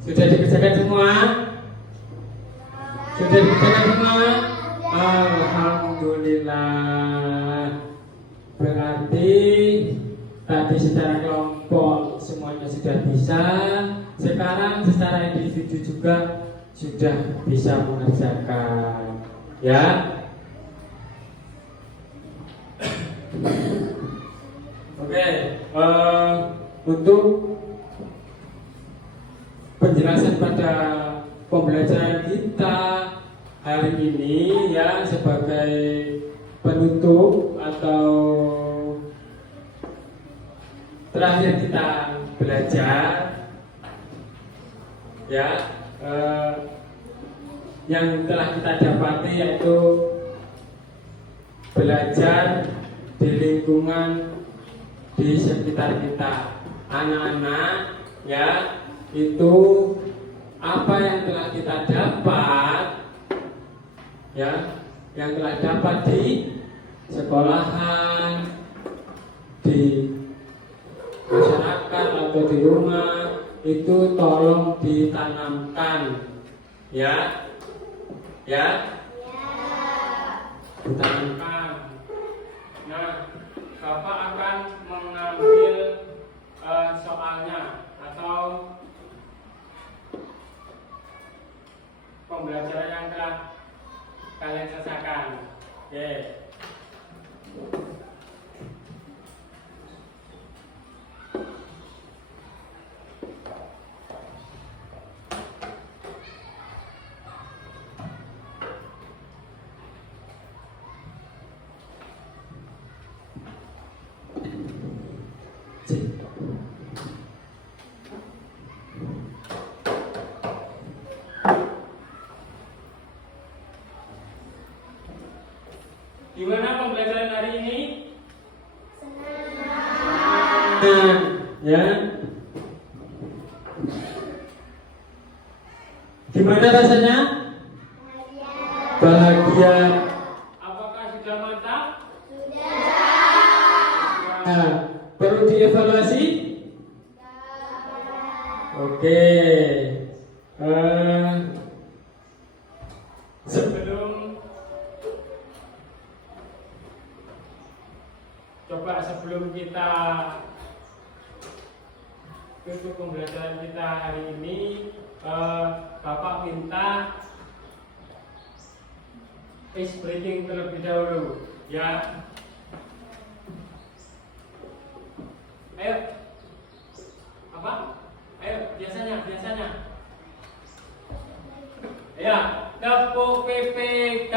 Sudah dikerjakan semua? Sudah dikerjakan semua? Alhamdulillah. Berarti tadi secara kelompok semuanya sudah bisa. Sekarang secara individu juga sudah bisa mengerjakan, ya. Oke, untuk penjelasan pada pembelajaran kita hari ini, ya, sebagai penutup atau terakhir kita belajar, ya, yang telah kita dapati yaitu belajar di lingkungan di sekitar kita. Anak-anak, ya, itu apa yang telah kita dapat, ya, yang telah dapat di sekolahan, di masyarakat atau di rumah, itu tolong ditanamkan, ya, ya, ditanamkan. Nah, Bapak akan mengambil soalnya atau pembelajaran yang telah kalian selesaikan. Oke. Gimana pembelajaran hari ini? Senang, ya. Gimana rasanya? Bahagia. Apakah sudah mantap? Sudah. Nah, perlu dievaluasi? Oke. Sebelum kita tutup pembelajaran kita hari ini, Bapak minta ice breaking terlebih dahulu, ya. Ayo, apa? Ayo, biasanya. Ya, tepuk PPK.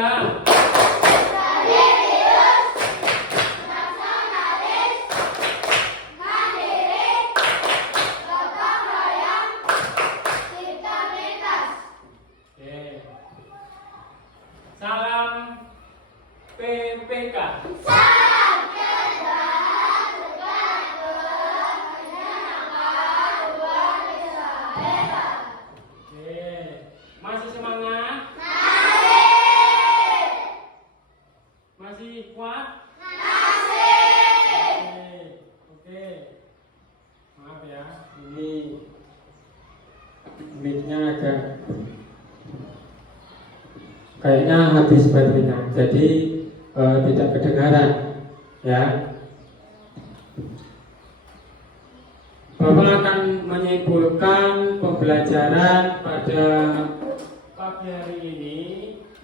Salam PPK. Salam perubahan sejahtera menyenangkan luar biasa hebat. Oke, masih semangat? Masih kuat? Oke. Maaf ya, ini mic-nya agak kayaknya habis baterainya, jadi tidak kedengaran, ya. Bapak akan menyimpulkan pembelajaran pada pagi hari ini,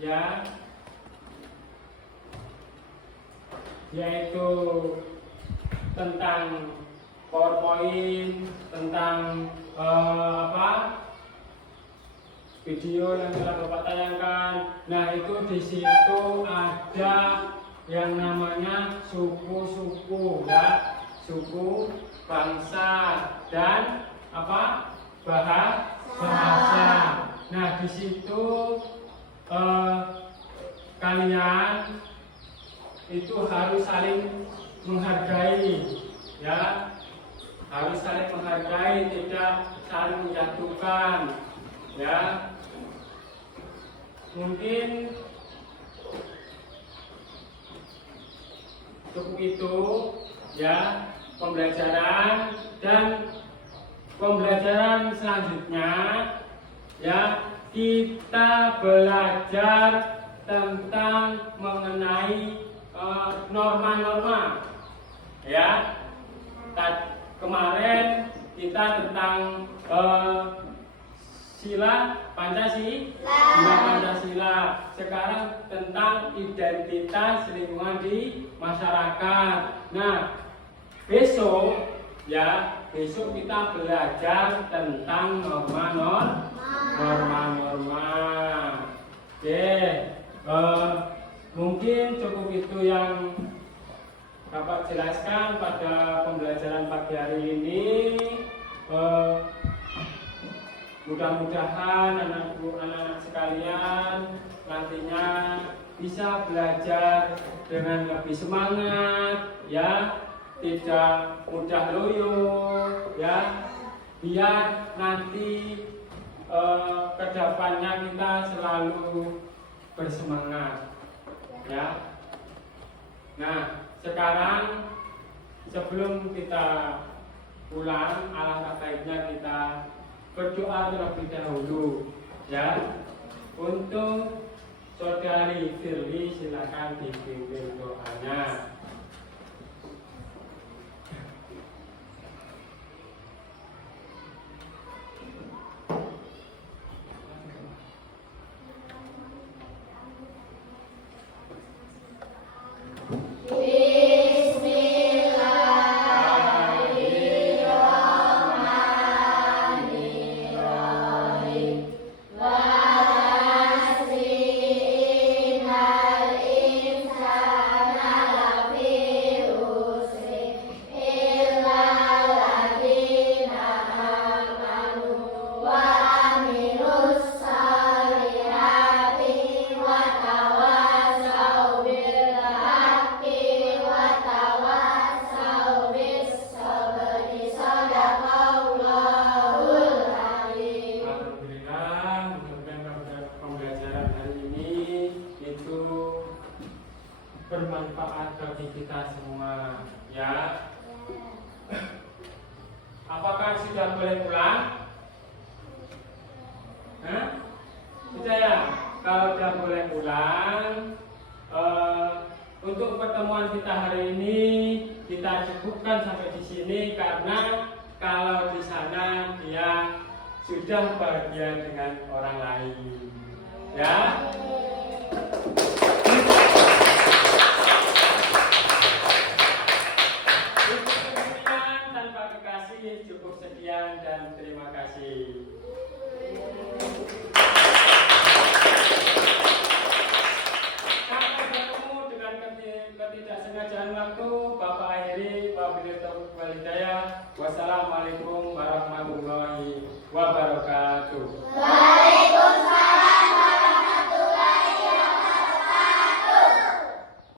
ya, yaitu tentang PowerPoint, tentang video yang telah Bapak tayangkan. Nah, itu di situ ada yang namanya suku-suku ya, suku, bangsa, dan apa? Bahasa. Nah, di situ kalian itu harus saling menghargai ya, harus saling menghargai, tidak saling menjatuhkan ya. Mungkin cukup itu ya pembelajaran, dan pembelajaran selanjutnya ya kita belajar tentang mengenai norma-norma ya. Kemarin kita tentang sila Pancasila. Sekarang tentang identitas lingkungan di masyarakat. Nah, besok kita belajar tentang norma-norma. Oke, mungkin cukup itu yang Bapak jelaskan pada pembelajaran pagi hari ini. Mudah-mudahan anak-anak sekalian nantinya bisa belajar dengan lebih semangat ya, tidak mudah loyo ya, biar nanti kedepannya kita selalu bersemangat ya. Nah, sekarang sebelum kita pulang, alangkah baiknya kita berdoa terlebih dahulu ya. Untuk Saudari Firly, silakan dipimpin doanya. Bermanfaat bagi kita semua ya. Apakah sudah boleh pulang? Sudah ya. Kalau sudah boleh pulang, untuk pertemuan kita hari ini kita cukupkan sampai di sini, karena kalau di sana dia sudah bahagia dengan orang lain ya. Cukup sekian dan terima kasih. Sampai bertemu dengan ketidaksengajaan waktu. Bapak akhiri, wabillahi taufiq wal hidayah. Wassalamualaikum warahmatullahi wabarakatuh.